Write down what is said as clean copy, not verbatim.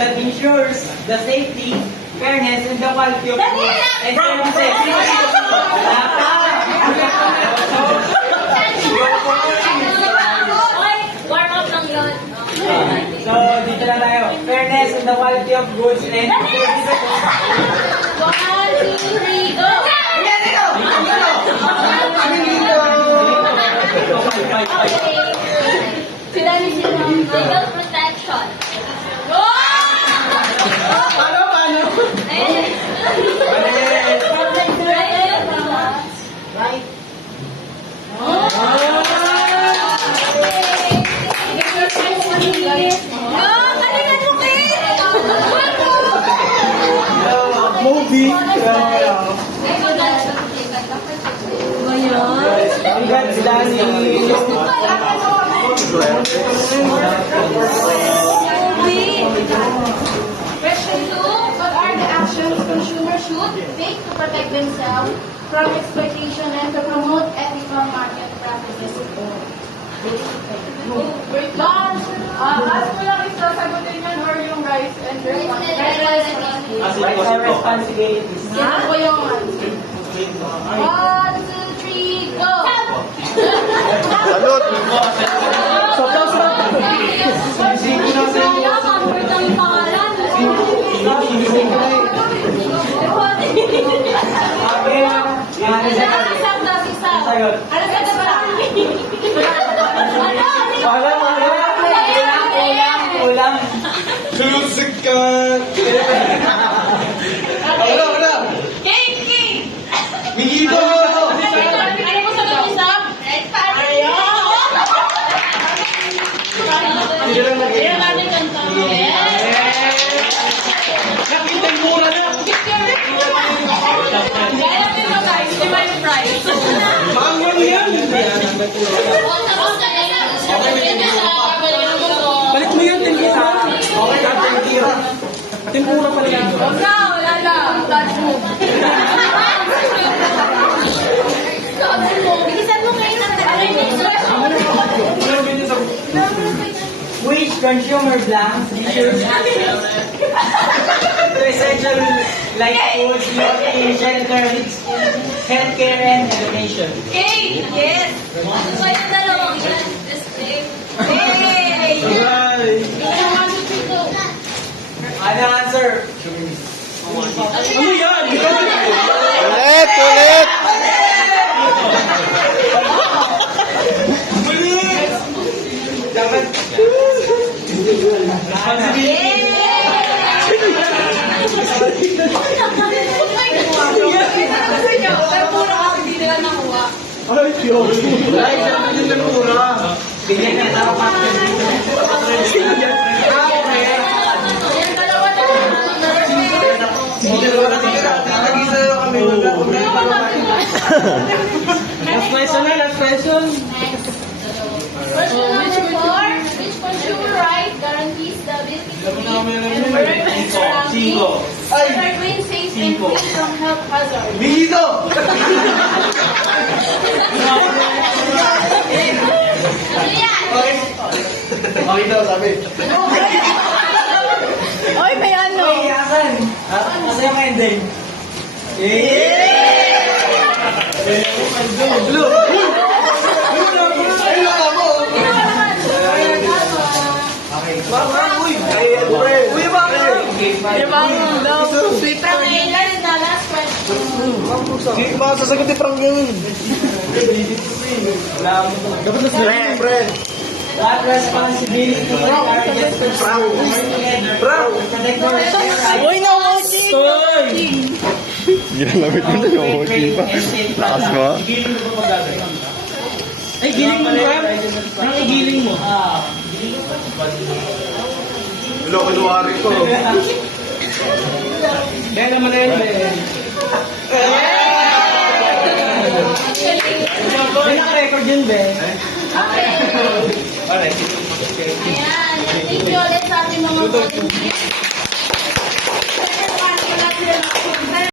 that ensures the safety, fairness, and the quality of goods and services. Warm up lang yun. So, dito na tayo. Fairness and the quality of goods and services. 1, 2, 3, go! Legal protection. Go! Paano? Right. Movie. Congrats, Danny. Question 2. What are the actions consumers should take to protect themselves from exploitation and to promote ethical market practices? As ko lang isasagutin yun or yung guys and girls. What's our responsibilities? Sino po yung 1, 2, 3, go! Salud! Ulam. Sulusik ka! Wala! Cake! Migito! Ano mo sa lusap? Red party! Ayaw natin kanta. Nakita yung mura na. Kaya nyo guys, di ba yung price? Mangon yan! Balik mo yun, tempura. Okay, tempura. Tempura pala yan. Wala lang. Touch mo. Bilisan mo kayo ng Which consumer blanks issues access to essential like foods, clothing, shelter, healthcare, and education? Cake! Yes! Ano ba yung dalawang yan? Display. Hey! Ano answer? Ano yan? Ulit! Dapat. Ganyan na dapat. Last question na, last question. Question number 4. Which consumer right guarantees the ability to live and surrounding that remain safe and free from health hazards? Migito! Ano yan? Okay daw, sabi. Oy, may ano? Hey, asan? Masaya ka ending. Blue! Ayun na mo! Uy, Sweet From Aylan in the last question. Mga sasagot ni Frank yun. Dapat na sila yung friend. What responsibility are against consumers to protect their rights? Uy, na-watching! Ginamit mo na yung emoji pa. Taas mo? Ay, giling mo ba? Ang igiling mo. Wala ko luwari ko. Kaya naman na yun. May naka-record yun, be. Ayan. Thank you ulit sa ating mga volunteers.